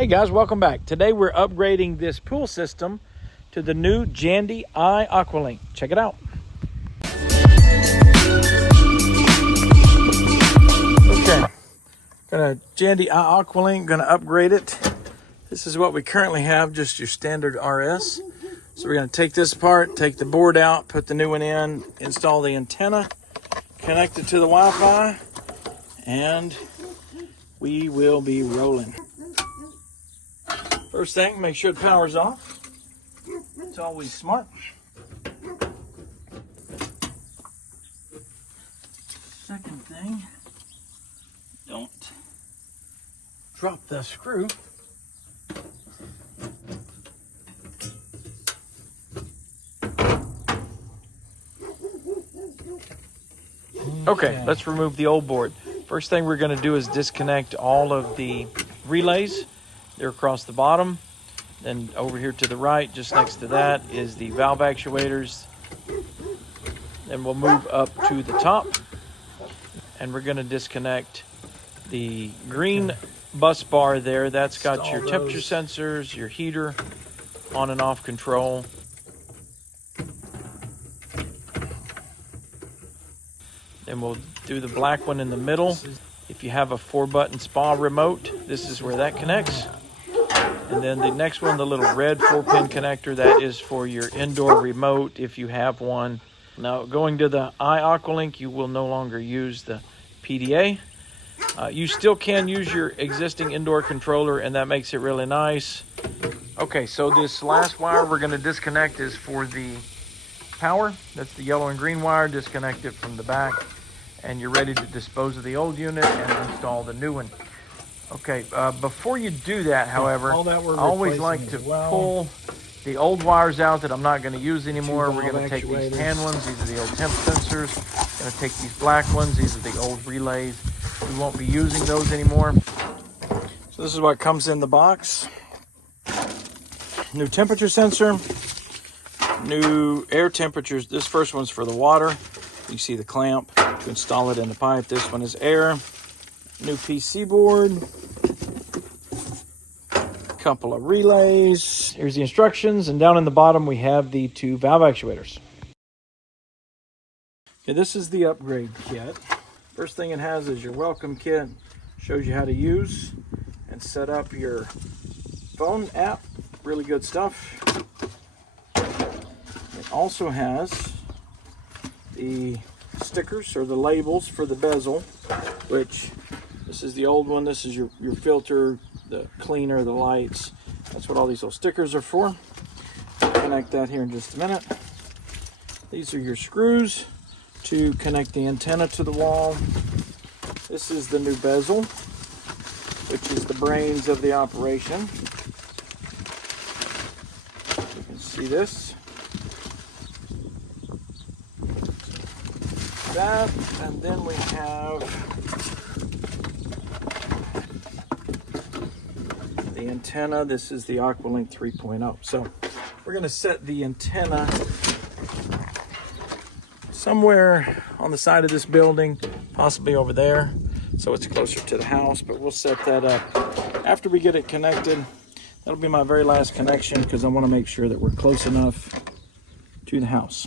Hey guys, welcome back. Today we're upgrading this pool system to the new Jandy IAquaLink. Check it out. Okay, Jandy IAquaLink, gonna upgrade it. This is what we currently have, just your standard RS. So we're gonna take this apart, take the board out, put the new one in, install the antenna, connect it to the Wi-Fi, and we will be rolling. First thing, make sure the power's off. It's always smart. Second thing, don't drop the screw. Okay, let's remove the old board. First thing we're going to do is disconnect all of the relays. They're across the bottom. Then over here to the right, just next to that, is the valve actuators. Then we'll move up to the top, and we're going to disconnect the green bus bar there. That's got your temperature sensors, your heater, on and off control. Then we'll do the black one in the middle. If you have a 4-button spa remote, this is where that connects. And then the next one, the little red 4-pin connector, that is for your indoor remote if you have one. Now, going to the IAquaLink, you will no longer use the PDA. You still can use your existing indoor controller, and that makes it really nice. Okay, so this last wire we're going to disconnect is for the power. That's the yellow and green wire. Disconnect it from the back, and you're ready to dispose of the old unit and install the new one. Okay, before you do that, however, I always like to pull the old wires out that I'm not going to use anymore. We're going to take these tan ones. These are the old temp sensors. We're going to take these black ones. These are the old relays. We won't be using those anymore. So this is what comes in the box. New temperature sensor. New air temperatures. This first one's for the water. You see the clamp to install it in the pipe. This one is air. New PC board, couple of relays. Here's the instructions, and down in the bottom we have the 2 valve actuators. Okay, this is the upgrade kit. First thing it has is your welcome kit. Shows you how to use and set up your phone app. Really good stuff. It also has the stickers or the labels for the bezel, which this is the old one. This is your filter, the cleaner, the lights. That's what all these little stickers are for. I'll connect that here in just a minute. These are your screws to connect the antenna to the wall. This is the new bezel, which is the brains of the operation. You can see this. That, and then we have the antenna. This is the IAquaLink 3.0. So we're going to set the antenna somewhere on the side of this building, possibly over there, so it's closer to the house, but we'll set that up after we get it connected. That'll be my very last connection because I want to make sure that we're close enough to the house.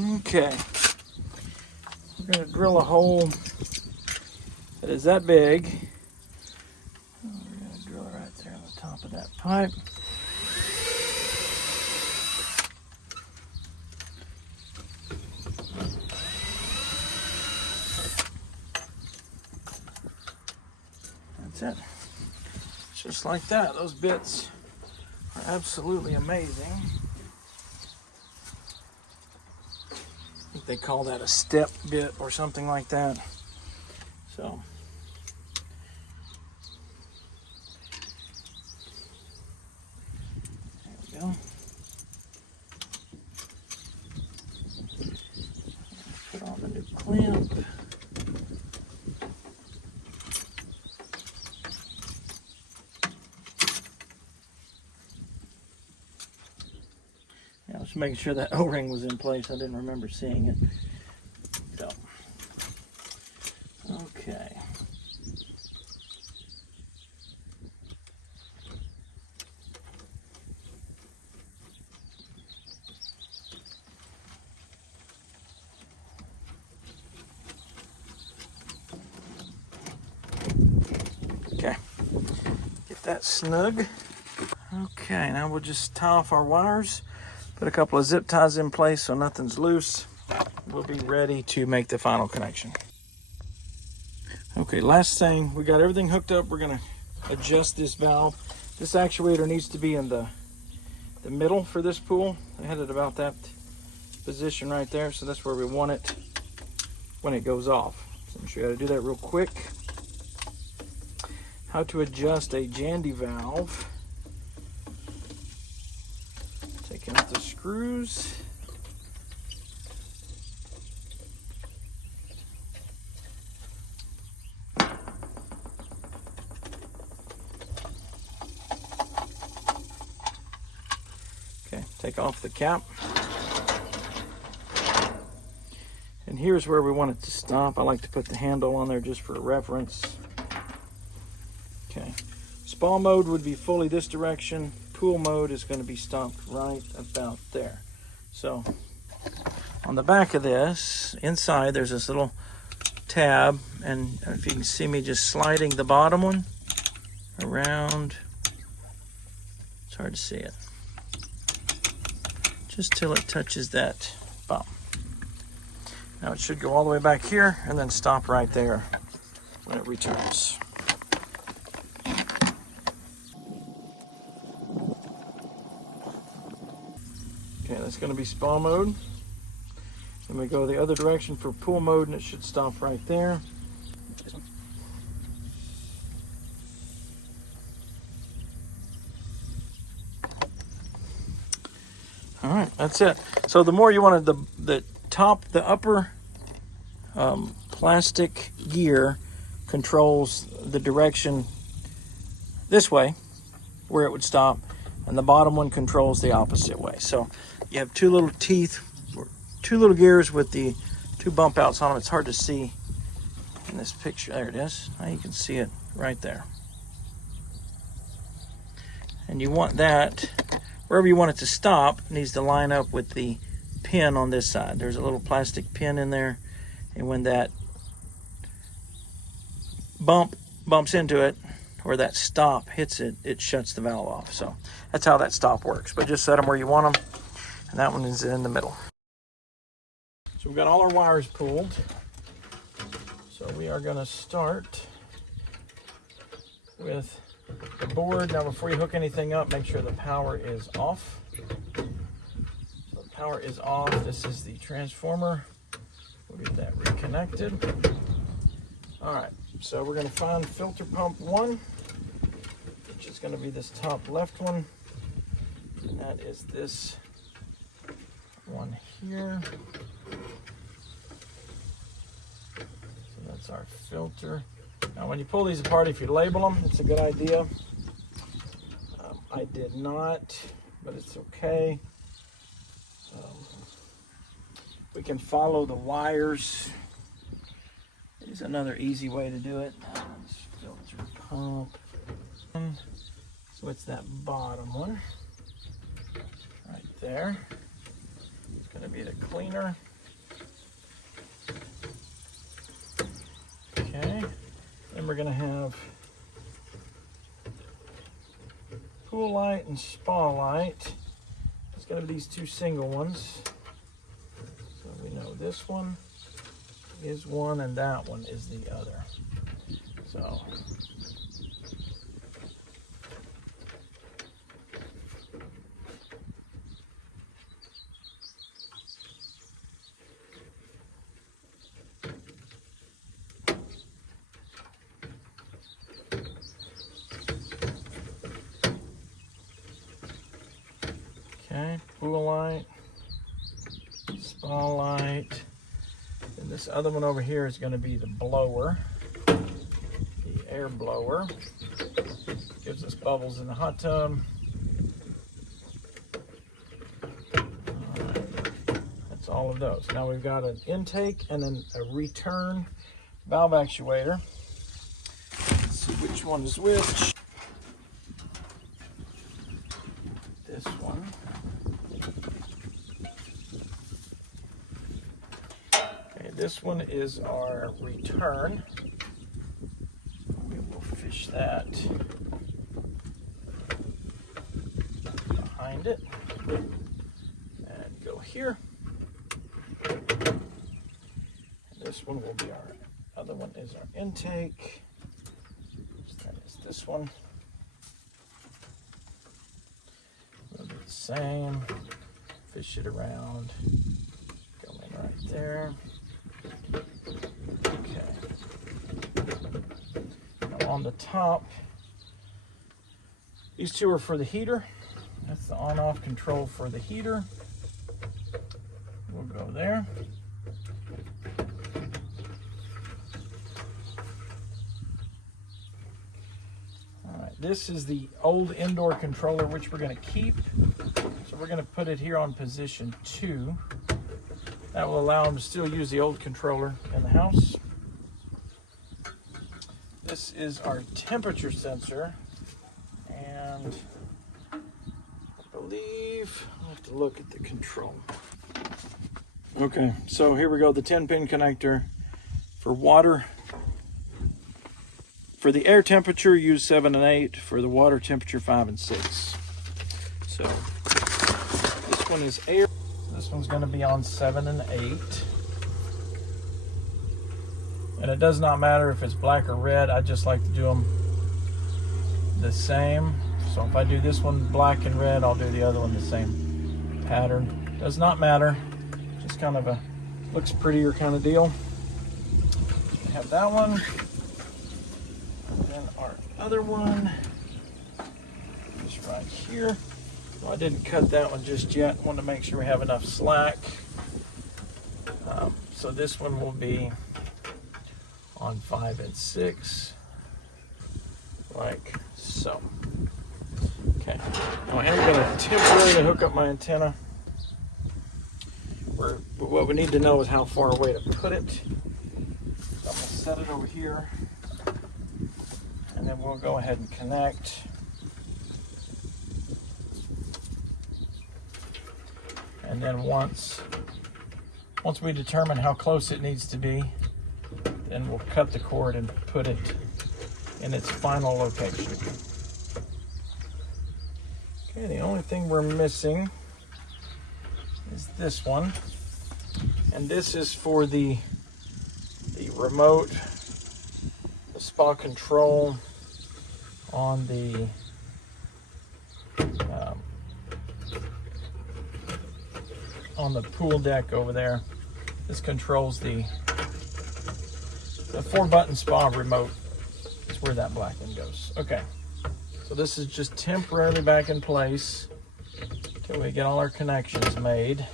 Okay, we're going to drill a hole that is that big. We're going to drill it right there on the top of that pipe. That's it. Just like that. Those bits are absolutely amazing. I think they call that a step bit or something like that. So there we go. Put on the new clamp. Yeah, I was making sure that O-ring was in place. I didn't remember seeing it. So, okay. Okay, get that snug. Okay, now we'll just tie off our wires, put a couple of zip ties in place so nothing's loose. We'll be ready to make the final connection. Okay, last thing, we got everything hooked up. We're gonna adjust this valve. This actuator needs to be in the middle for this pool. I had it about that position right there, so that's where we want it when it goes off. So I'm sure you how to do that real quick. How to adjust a Jandy valve. Taking out the screws. Okay, take off the cap. And here's where we want it to stop. I like to put the handle on there just for reference. Okay, spa mode would be fully this direction. Pool mode is going to be stopped right about there. So on the back of this, inside, there's this little tab, and if you can see me just sliding the bottom one around, it's hard to see it, just till it touches that bump. Now it should go all the way back here and then stop right there when it returns. Okay, that's going to be spa mode. Then we go the other direction for pool mode, and it should stop right there. All right, that's it. So the more you wanted the upper plastic gear controls the direction this way, where it would stop, and the bottom one controls the opposite way. So you have two little teeth, two little gears with the two bump outs on them. It's hard to see in this picture. There it is. Now you can see it right there. And you want that, wherever you want it to stop, needs to line up with the pin on this side. There's a little plastic pin in there, and when that bumps into it, or that stop hits it, it shuts the valve off. So that's how that stop works. But just set them where you want them, and that one is in the middle. So we've got all our wires pulled. So we are going to start with the board. Now before you hook anything up, make sure the power is off. So the power is off. This is the transformer. We'll get that reconnected. All right, so we're going to find filter pump 1, which is going to be this top left one. And that is this one here. So that's our filter. Now when you pull these apart, if you label them, it's a good idea. I did not, but it's okay. We can follow the wires. Is another easy way to do it. Filter pump. So it's that bottom one right there. It's going to be the cleaner. we're going to have pool light and spa light. It's going to be these two single ones. So we know this one is one and that one is the other. So okay, pool light, spa light, and this other one over here is going to be the blower, the air blower. Gives us bubbles in the hot tub. That's all of those. Now we've got an intake and then a return valve actuator. Let's see which one is which. This one. Okay, this one is our return. We will fish that behind it and go here. And this one will be our other one is our intake. So that is this one. We'll do the same. Fish it around. Go in right there. Okay. Now on the top, these two are for the heater. That's the on-off control for the heater. We'll go there. All right, this is the old indoor controller, which we're going to keep. So we're going to put it here on position 2. That will allow them to still use the old controller in the house. This is our temperature sensor, and I believe I'll have to look at the control. Okay, so here we go, the 10-pin connector for water. For the air temperature, use 7 and 8. For the water temperature, 5 and 6. So this one is air. This one's going to be on 7 and 8. And it does not matter if it's black or red. I just like to do them the same. So if I do this one black and red, I'll do the other one the same pattern. Does not matter. Just kind of a looks prettier kind of deal. We have that one. And then our other one is right here. Well, I didn't cut that one just yet. I want to make sure we have enough slack. So this one will be on 5 and 6, like so. Okay, now I am going to temporarily hook up my antenna. What we need to know is how far away to put it. So I'm going to set it over here, and then we'll go ahead and connect. And then once we determine how close it needs to be, then we'll cut the cord and put it in its final location. Okay, the only thing we're missing is this one. And this is for the remote, the spa control on the pool deck over there. This controls the 4-button spa remote. Is where that black one goes. Okay, so this is just temporarily back in place until we get all our connections made.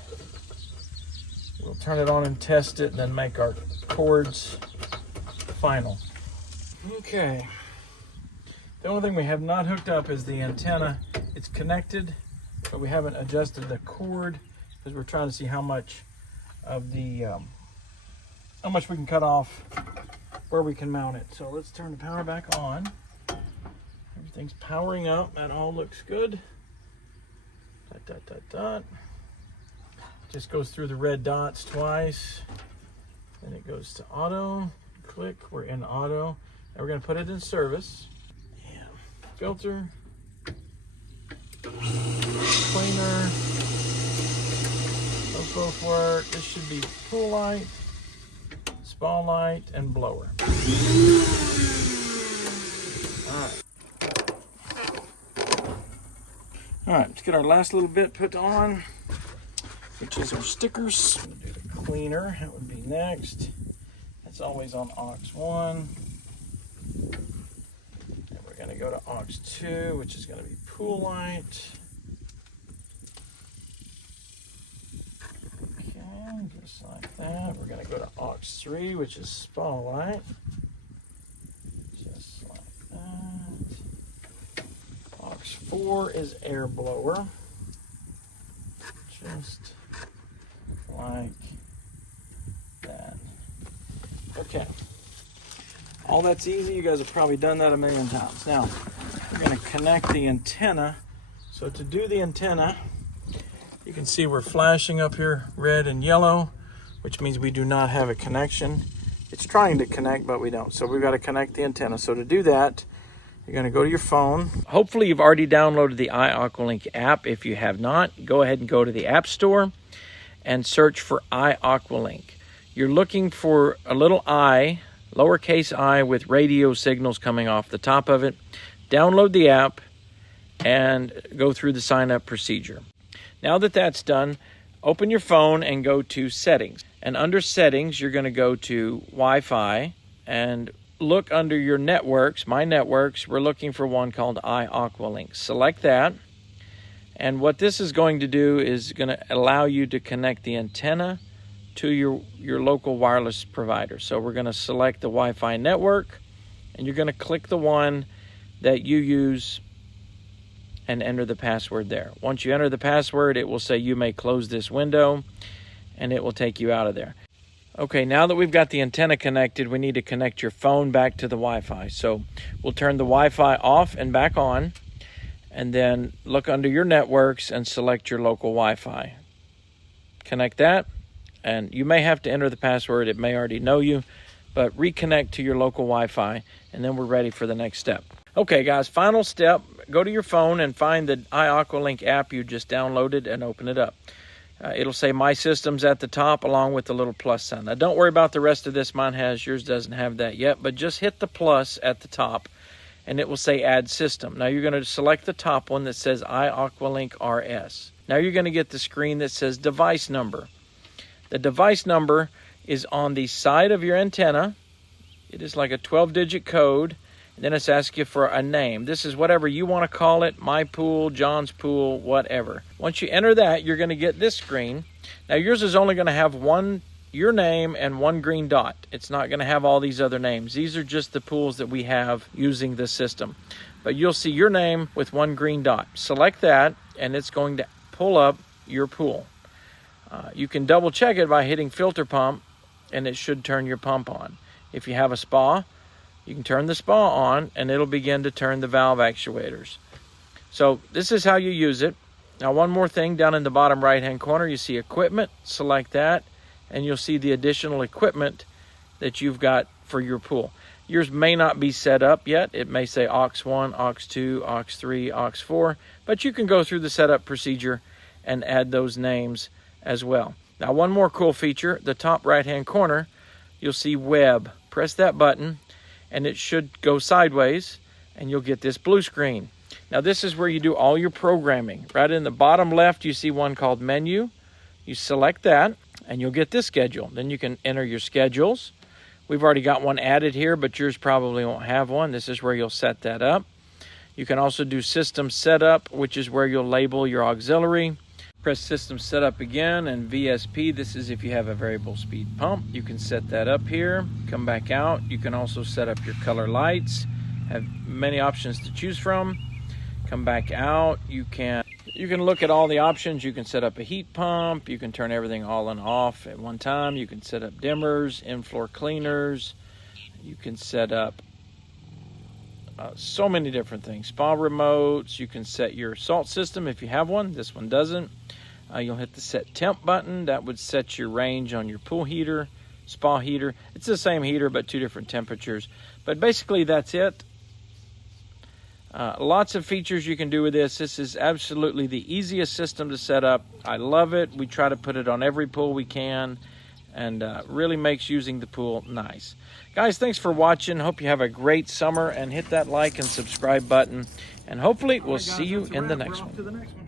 We'll turn it on and test it, and then make our cords final. Okay, the only thing we have not hooked up is the antenna. It's connected, but we haven't adjusted the cord because we're trying to see how much of the how much we can cut off where we can mount it. So let's turn the power back on. Everything's powering up. That all looks good. Dot, dot, dot, dot. Just goes through the red dots twice. Then it goes to auto. Click, we're in auto. And we're going to put it in service. Yeah. Filter, cleaner, those both work. This should be pool light, spa light, and blower. All right, let's get our last little bit put on, which is our stickers. We'll do the cleaner, that would be next. That's always on aux 1. And we're gonna go to aux 2, which is gonna be pool light. Okay, just like that. We're gonna go to aux 3, which is spa light. Just like that. Aux 4 is air blower. Just like that. Okay. All that's easy. You guys have probably done that a million times. Now, we're going to connect the antenna. So to do the antenna, you can see we're flashing up here red and yellow, which means we do not have a connection. It's trying to connect, but we don't. So we've got to connect the antenna. So to do that, you're going to go to your phone. Hopefully you've already downloaded the IAquaLink app. If you have not, go ahead and go to the App Store and search for IAquaLink. You're looking for a little I, lowercase I, with radio signals coming off the top of it. Download the app and go through the sign up procedure. Now that that's done, open your phone and go to Settings. And under Settings, you're going to go to Wi-Fi and look under your networks, My Networks. We're looking for one called IAquaLink. Select that. And what this is going to do is going to allow you to connect the antenna to your local wireless provider. So we're going to select the Wi-Fi network, and you're going to click the one that you use and enter the password there. Once you enter the password, it will say you may close this window, and it will take you out of there. Okay, now that we've got the antenna connected, we need to connect your phone back to the Wi-Fi. So we'll turn the Wi-Fi off and back on, and then look under your networks and select your local Wi-Fi. Connect that, and you may have to enter the password. It may already know you, but reconnect to your local Wi-Fi, and then we're ready for the next step. Okay, guys, final step. Go to your phone and find the IAquaLink app you just downloaded and open it up. It'll say My Systems at the top along with the little plus sign. Now, don't worry about the rest of this. Mine has, yours doesn't have that yet, but just hit the plus at the top and it will say Add System. Now, you're going to select the top one that says IAquaLink RS. Now, you're going to get the screen that says Device Number. The device number is on the side of your antenna. It is like a 12-digit code. And then it's asking you for a name. This is whatever you want to call it, my pool, John's pool, whatever. Once you enter that, you're going to get this screen. Now, yours is only going to have your name and one green dot. It's not going to have all these other names. These are just the pools that we have using this system. But you'll see your name with one green dot. Select that, and it's going to pull up your pool. You can double check it by hitting filter pump, and it should turn your pump on. If you have a spa, you can turn the spa on, and it'll begin to turn the valve actuators. So this is how you use it. Now, one more thing, down in the bottom right-hand corner, you see Equipment. Select that, and you'll see the additional equipment that you've got for your pool. Yours may not be set up yet. It may say aux 1, aux 2, aux 3, aux 4, but you can go through the setup procedure and add those names as well. Now, one more cool feature, the top right-hand corner, you'll see Web. Press that button, and it should go sideways, and you'll get this blue screen. Now, this is where you do all your programming. Right in the bottom left, you see one called Menu. You select that, and you'll get this schedule. Then you can enter your schedules. We've already got one added here, but yours probably won't have one. This is where you'll set that up. You can also do System Setup, which is where you'll label your auxiliary. Press System Setup again, and VSP, this is if you have a variable speed pump. You can set that up here, come back out. You can also set up your color lights, have many options to choose from. Come back out, you can look at all the options. You can set up a heat pump, you can turn everything on and off at one time. You can set up dimmers, in-floor cleaners, you can set up so many different things. Spa remotes, you can set your salt system if you have one. This one doesn't. You'll hit the set temp button. That would set your range on your pool heater, spa heater. It's the same heater, but two different temperatures. But basically that's it. Lots of features you can do with this. This is absolutely the easiest system to set up. I love it. We try to put it on every pool we can, and really makes using the pool nice. Guys, thanks for watching. Hope you have a great summer, and hit that like and subscribe button. And hopefully we'll see you in the next one.